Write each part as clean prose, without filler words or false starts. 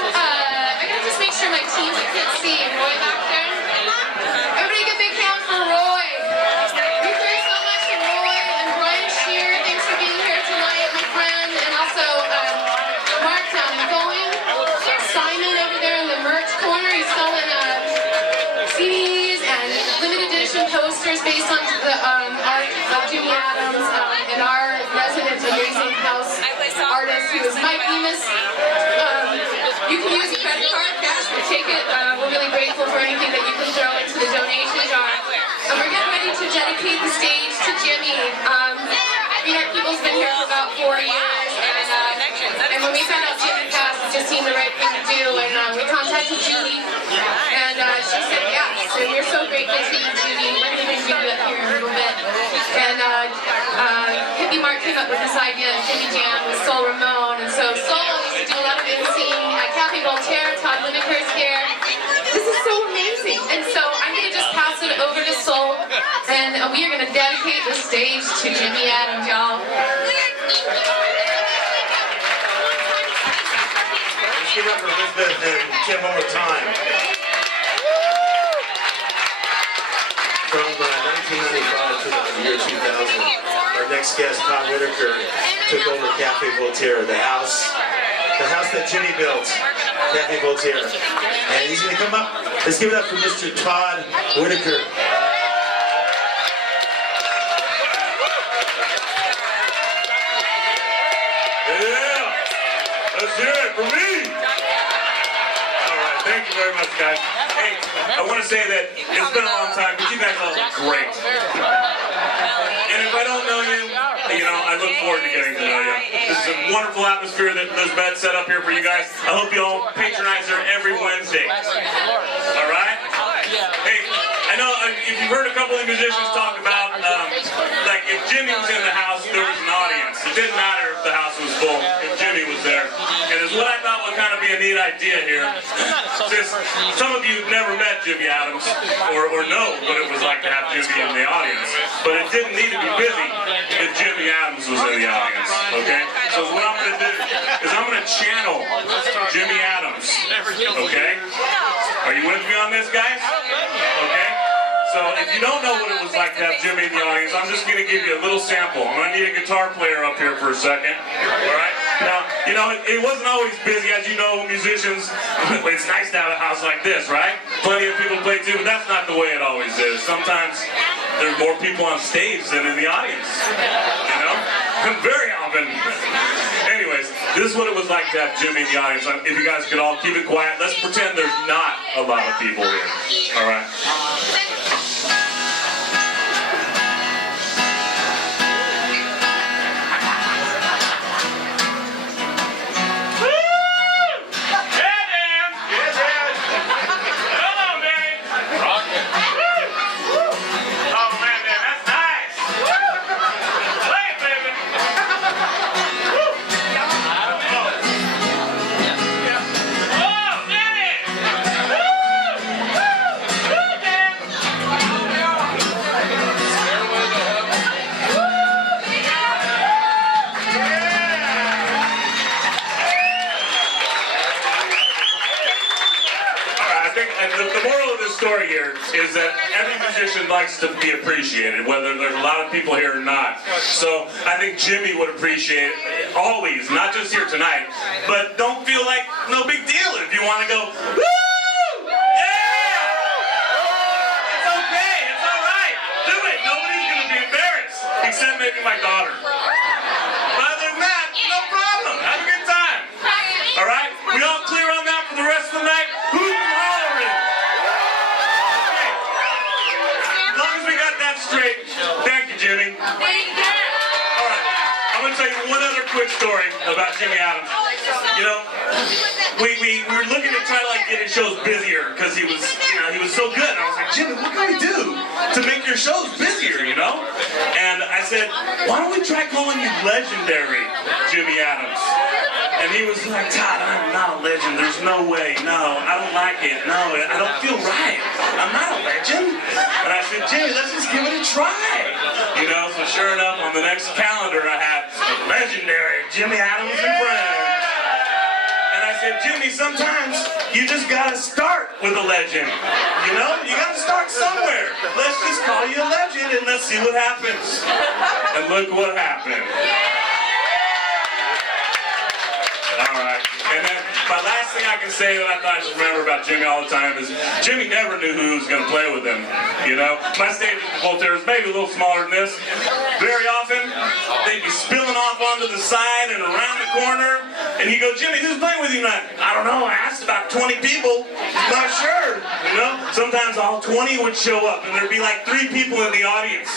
I gotta just make sure my team can't see Roy back there. Everybody give a big hand for Roy. We pray so much to Roy and Brian Shear. Thanks for being here tonight, my friend. And also Mark down and going. Simon over there in the merch corner. He's selling CDs and limited edition posters based on the art of Jimmy Adams and our resident amazing house artist who is Mike Emus. You can use a credit card, cash, or take it. We're really grateful for anything that you can throw into the donation jar. And we're getting ready to dedicate the stage to Jimmy. Peanut People's been here for about 4 years, and when we found out Jimmy passed, it just seemed the right thing to do. And we contacted Judy, and she said yes. And we're so grateful to you, Judy. We're going to bring Judy up here in a little bit. And Hippie Mark came up with this idea of Jimmy Jam with Soul Ramon, and so Soul used to do a lot of in-scene. Kathy Voltaire, Todd Lineker's here. This is so amazing. And so I'm going to just pass it over to Soul, and we are going to dedicate the stage to Jimmy Adams, y'all. Let's give it up for Elizabeth and Kim one more time. From 1995 to the year 2000, our next guest, Todd Whitaker, took over Cafe Voltaire, the house that Jimmy built, Cafe Voltaire. And he's going to come up. Let's give it up for Mr. Todd Whitaker. Yeah! Let's hear it for me! Alright, thank you very much, guys. Hey, I want to say that it's been a long time, but you guys all look great. And if I don't know you, I look forward to getting to know you. This is a wonderful atmosphere that Elizabeth set up here for you guys. I hope you all patronize her every Wednesday. Alright? Hey, I know if you've heard a couple of musicians talk about, like if Jimmy was in the house, there was an audience. It didn't matter if the house was full, if Jimmy was there. And it's what I thought would kind of be a neat idea here. Since some of you have never met Jimmy Adams, or know what it was like to have Jimmy in the audience. But it didn't need to be busy if Jimmy Adams was in the audience, okay? So what I'm going to do is I'm going to channel Jimmy Adams, okay? Are you with me on this, guys? Okay? So if you don't know what it was like to have Jimmy in the audience, I'm just going to give you a little sample. I'm going to need a guitar player up here for a second, all right? Now, it wasn't always busy. As you know, musicians, it's nice to have a house like this, right? Plenty of people play too, but that's not the way it always is. Sometimes there's more people on stage than in the audience, Very often. Anyways, this is what it was like to have Jimmy in the audience. If you guys could all keep it quiet, let's pretend there's not a lot of people here, all right? The moral of this story here is that every musician likes to be appreciated, whether there's a lot of people here or not. So I think Jimmy would appreciate it always, not just here tonight. But don't feel like no big deal if you want to go, woo! Yeah! It's okay, it's all right. Do it. Nobody's going to be embarrassed, except maybe my daughter. But other than that, no problem. Have a good time. All right? We all clear on that for the rest of the night? Who's hollering? Straight. Thank you, Jimmy. Alright, I'm going to tell you one other quick story about Jimmy Adams. We were looking to try to get his shows busier because he was so good. And I was like, Jimmy, what can we do to make your shows busier, And I said, why don't we try calling you Legendary Jimmy Adams? And he was like, Todd, I'm not a legend. There's no way. No, I don't like it. No, I don't feel right. I'm not a legend. And I said, Jimmy, let's just give it a try. So sure enough, on the next calendar, I had Legendary Jimmy Adams and Friends. And I said, Jimmy, sometimes you just gotta start with a legend. You know? You gotta start somewhere. Let's just call you a legend and let's see what happens. And look what happened. Alright. And then my last thing I can say that I just remember about Jimmy all the time is Jimmy never knew who was going to play with him. You know? My stage at the Voltaire is maybe a little smaller than this. Very often, they'd be spilling off onto the side and around the corner. And he'd go, Jimmy, who's playing with you tonight? I don't know. I asked about 20 people. Not sure. You know? Sometimes all 20 would show up and there'd be like 3 people in the audience.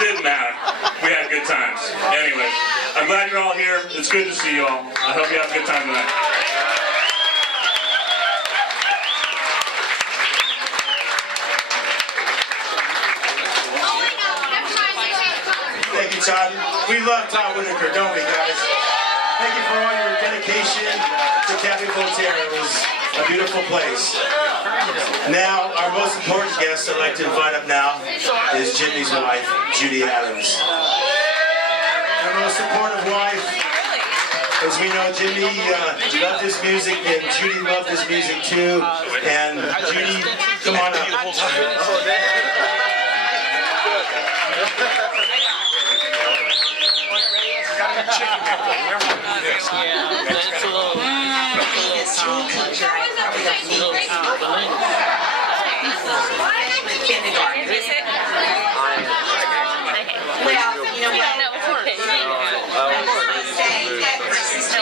Didn't matter. We had good times. Anyway, I'm glad you're all here. It's good to see you all. I hope you have a good time tonight. Thank you, Todd. We love Todd Whitaker, don't we, guys? Thank you for all your dedication to Cafe Voltaire. It was a beautiful place. Now, our most important guest I'd like to invite up now is Jimmy's wife, Judy Adams. Our most important wife, as we know, Jimmy loved his music and Judy loved his music too. And Judy, come on up. Kindergarten. Well, you know what? I want to say that my sister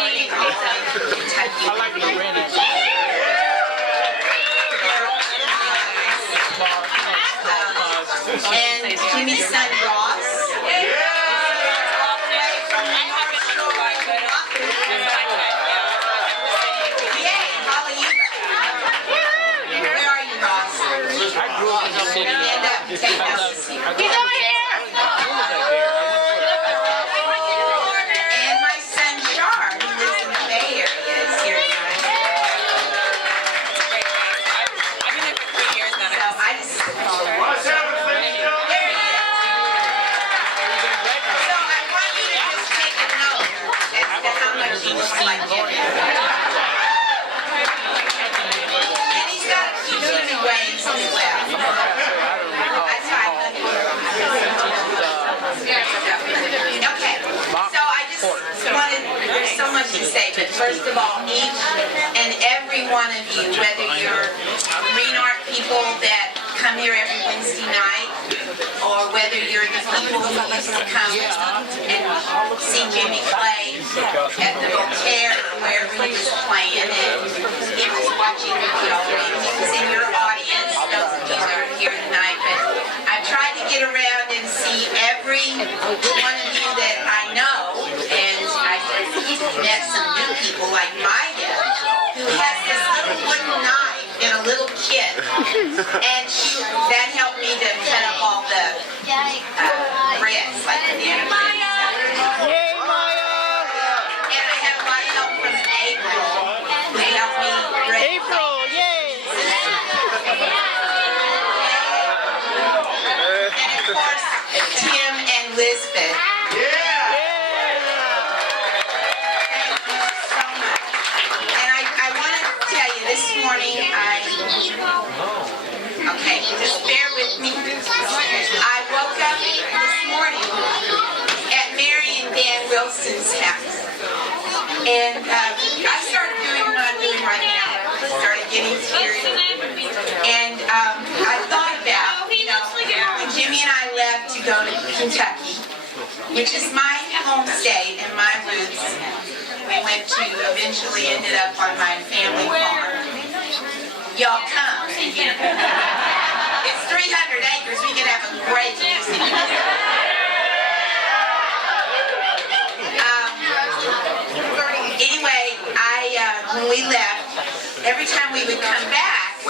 and Jimmy's son Ross. And my son Char, who lives in the Bay Area, is here tonight. I've been there for 3 years now. So I just... There he is. So I want you to just take a note as to how much he looks like Jimmy. And he's got a few Jimmy ways as well. Okay, so I just wanted, there's so much to say, but first of all, each and every one of you, whether you're green art people that come here every Wednesday night, or whether you're the people who used to come and see Jimmy play at the Voltaire, wherever he was playing, and he was watching, you know, he was in your audience, those of you that are here tonight, but I tried to get around and see every one of you that I know, and I met some new people like Maya, who has this little wooden knife in a little kit, and that helped me to cut up all the breads, like the dinner. Yay, Maya! And I had a lot of help from April, who helped me break. April, yay! And of course, Tim and Lisbeth. Thank you so much. And I want to tell you, this morning, okay, just bear with me. I woke up this morning at Mary and Dan Wilson's house. And I started doing what I'm doing right now. I started getting teary. And I thought about, you know, when Jimmy and I left to go to Kentucky, which is my home state and my roots. We went to, eventually ended up on my family farm. Y'all come. It's 300 acres. We could have a great music. Anyway, when we left, every time we would come back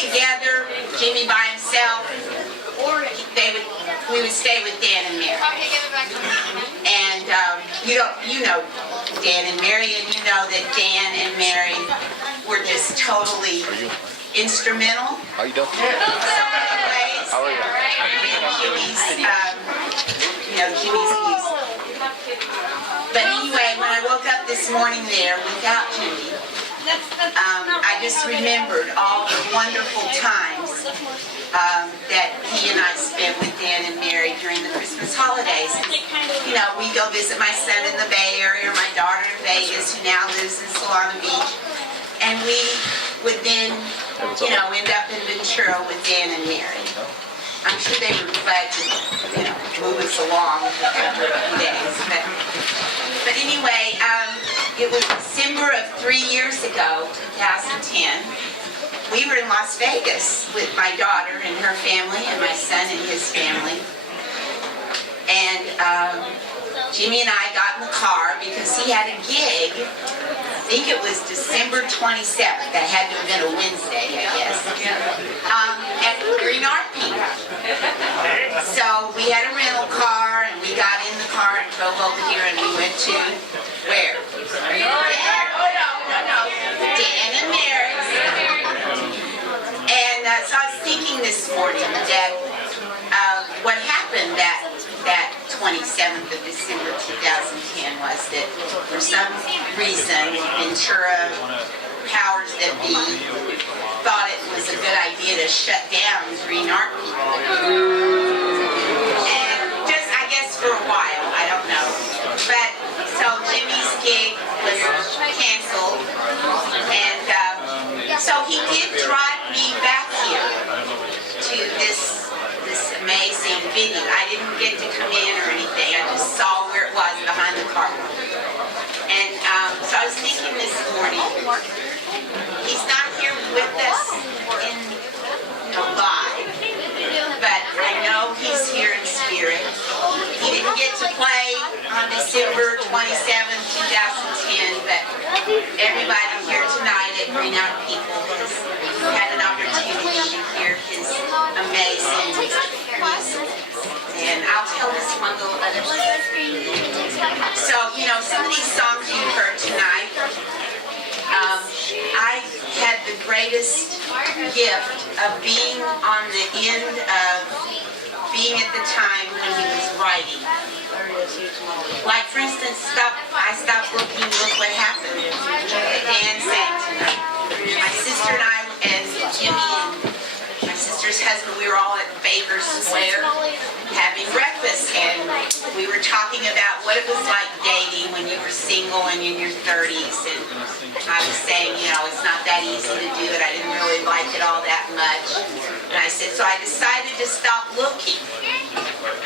together, Jimmy by himself, we would stay with Dan and Mary. And you know Dan and Mary, and you know that Dan and Mary were just totally instrumental. How you doing? In so many ways. How are you? In Jimmy's, Jimmy's music. But anyway, when I woke up this morning there without Jimmy, I just remembered all the wonderful times that he and I spent with Dan and Mary during the Christmas holidays. You know, we go visit my son in the Bay Area, or my daughter in Vegas, who now lives in Solana Beach. And we would then, you know, end up in Ventura with Dan and Mary. I'm sure they were glad to, you know, move us along after a few days. But anyway, it was December of 3 years ago, 2010. We were in Las Vegas with my daughter and her family and my son and his family. And Jimmy and I got in the car because he had a gig. I think it was December 27th. That had to have been a Wednesday, I guess. At Green Art Peak. So we had a rental car and we got in the car and drove over here and we went to where? No. Dan and Mary's. And so I was thinking this morning that what happened that 27th of December 2010 was that for some reason Ventura powers that be thought it was a good idea to shut down Green Art People. And just, I guess for a while, I don't know. But, so Jimmy's gig was canceled, and so he did drive me back here to this amazing venue. I didn't get to come in or anything. I just saw where it was behind the car. And so I was thinking this morning, he's not here with us in live, but I know he's here in spirit. He didn't get to play on December 27th, 2010, but everybody here tonight at Green Art People has had an opportunity to hear his amazing music. And I'll tell this one little other story. So, you know, some of these songs you heard tonight, I had the greatest gift of being on the end of being at the time when he was writing. Like, for instance, I stopped looking, look what happened. The Dan sang tonight. My sister and I and Jimmy and my sister's husband, we were all at Baker Square having breakfast, and we were talking about what it was like dating when you were single and in your 30s, and I was saying, you know, it's not that easy to do it. I didn't really like it all that much. And I said, so I decided to stop looking.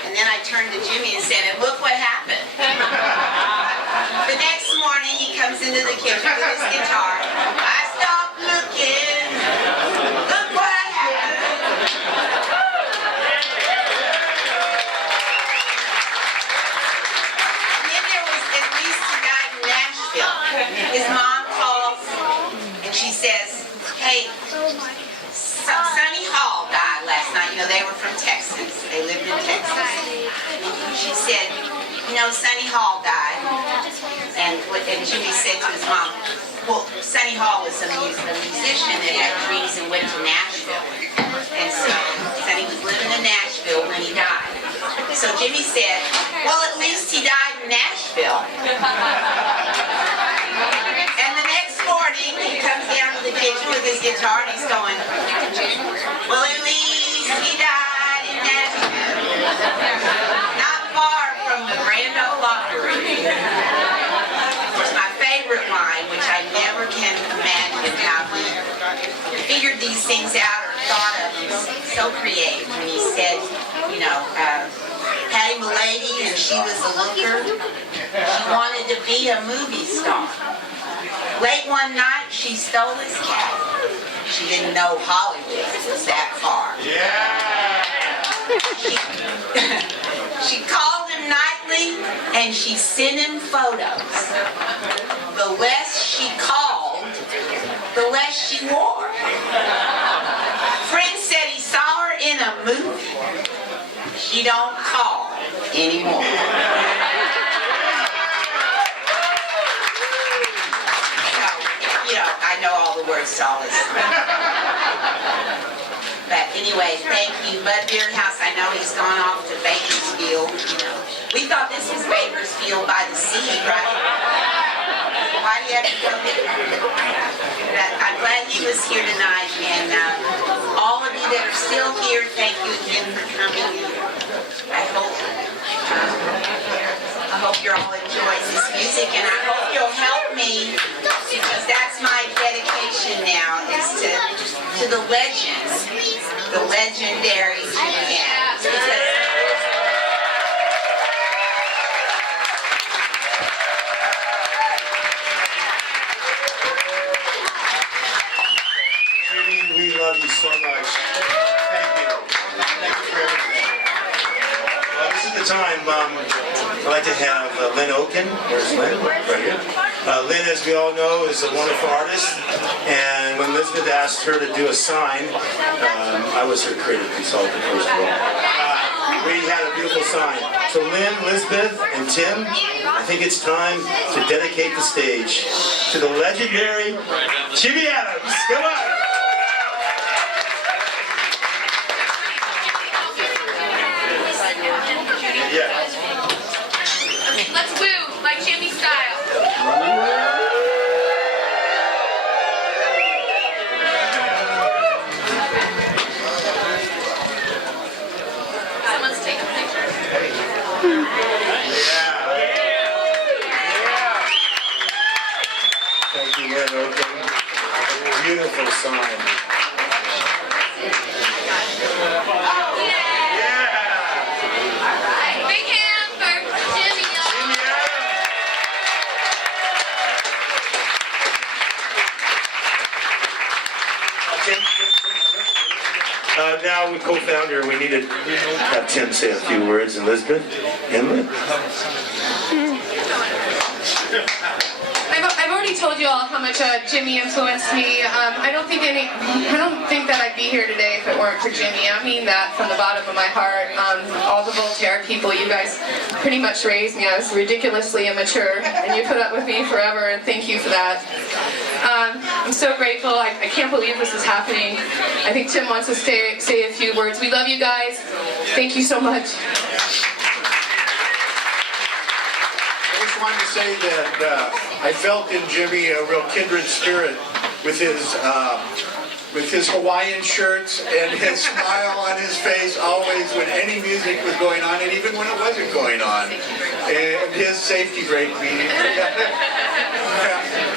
And then I turned to Jimmy and said, and look what happened. The next morning, he comes into the kitchen with his guitar. I stopped looking. Look what happened. And then there was at least a guy in Nashville. His mom calls and she says, hey, Sonny Hall died last night. You know, they were from Texas. They lived in Texas. And she said, you know, Sonny Hall died. And Jimmy said to his mom, well, Sonny Hall was a musician that had dreams and went to Nashville. And so Sonny was living in Nashville when he died. So Jimmy said, well, at least he died in Nashville. And the next morning, he comes down to the kitchen with his guitar and he's going, well, at least he died in Nashville. Not far from the Grand Ole Opry. Of course, my favorite line, which I never can imagine how he figured these things out or thought of them so creative, when he said, you know, had him a lady and she was a looker. She wanted to be a movie star. Late one night, she stole his cat. She didn't know Hollywood was that far. Yeah. She called him nightly and she sent him photos. The less she called, the less she wore. Friend said he saw her in a movie. She don't call anymore. So, you know, I know all the words to all this. But anyway, thank you. Bud Beardhouse, I know he's gone off to Bakersfield. You know, we thought this was Bakersfield by the sea, right? I'm glad he was here tonight, and all of you that are still here, thank you again for coming. I hope you all enjoy this music, and I hope you'll help me, because that's my dedication now, is to the legends, the legendary Jimmy Adams. We love you so much. Thank you. Thank you for everything. Well, this is the time I'd like to have Lynn Oken. Where's Lynn? Right here. Lynn, as we all know, is a wonderful artist. And when Elizabeth asked her to do a sign, I was her creative consultant, first of all. We had a beautiful sign. So Lynn, Elizabeth, and Tim, I think it's time to dedicate the stage to the legendary Jimmy Adams. Come on. Yeah. Let's woo, like Jimmy style. Someone's taking a picture. Thank you, Lynn Oken. Beautiful sign. Big hand for Jimmy. Now, we co-founder, we need to have Tim say a few words, and Elizabeth and Lynn. I've already told you all how much Jimmy influenced me. I don't think that I'd be here today if it weren't for Jimmy. I mean that from the bottom of my heart. All the Voltaire people, you guys pretty much raised me. I was ridiculously immature, and you put up with me forever, and thank you for that. I'm so grateful. I can't believe this is happening. I think Tim wants to say a few words. We love you guys. Thank you so much. I just wanted to say that I felt in Jimmy a real kindred spirit with his Hawaiian shirts and his smile on his face always when any music was going on, and even when it wasn't going on. And his safety brake beat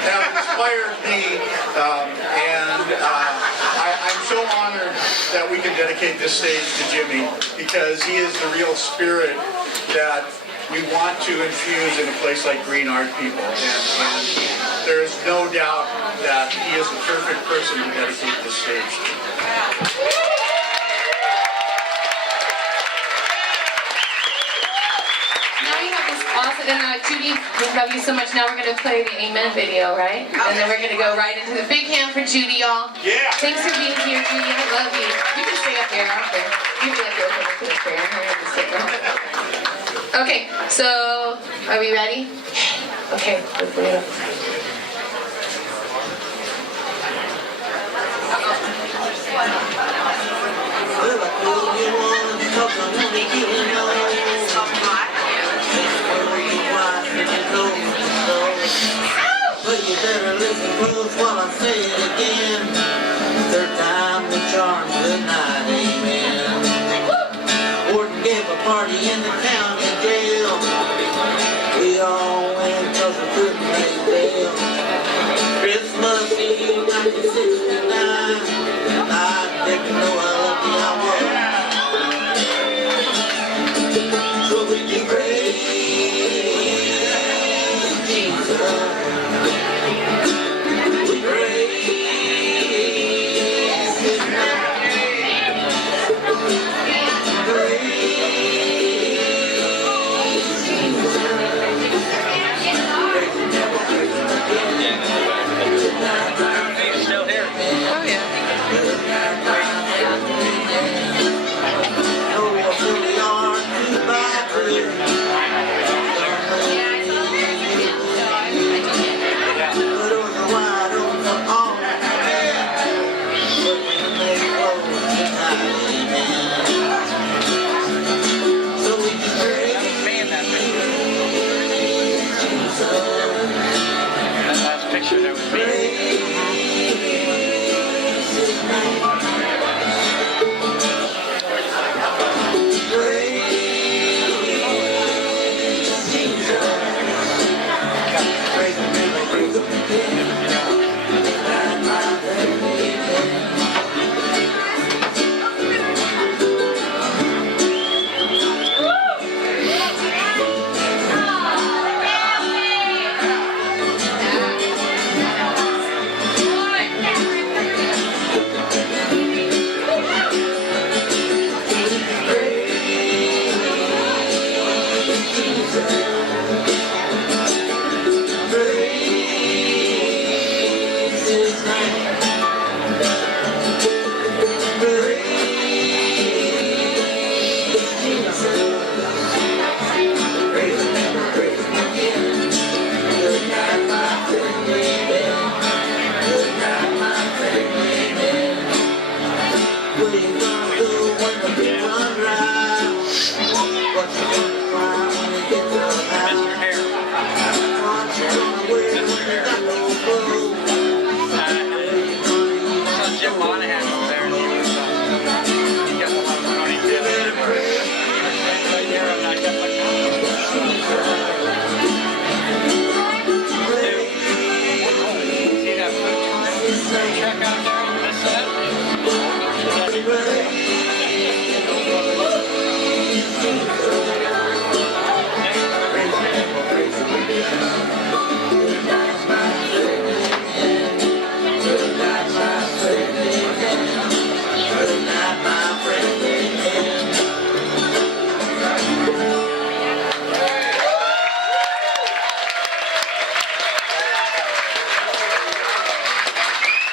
have inspired me, and I'm so honored that we can dedicate this stage to Jimmy, because he is the real spirit that we want to infuse in a place like Green Art People, and there is no doubt that he is the perfect person to dedicate this stage to. Now we have this awesome, and Judy, we love you so much. Now we're going to play the Amen video, right? And then we're going to go right into the big hand for Judy, y'all. Yeah. Thanks for being here, Judy. I love you. You can stay up there. I don't care. You can be up there for the prayer. I'm here to sit down. Okay, so are we ready? Okay, let's bring it up. But you better listen close while I say it again. Third time the charm, good night, amen. Warden gave a party in the county jail. We all went 'cause we couldn't make bail. Christmas Eve 1969, I didn't know how lucky I was. So we can praise Jesus.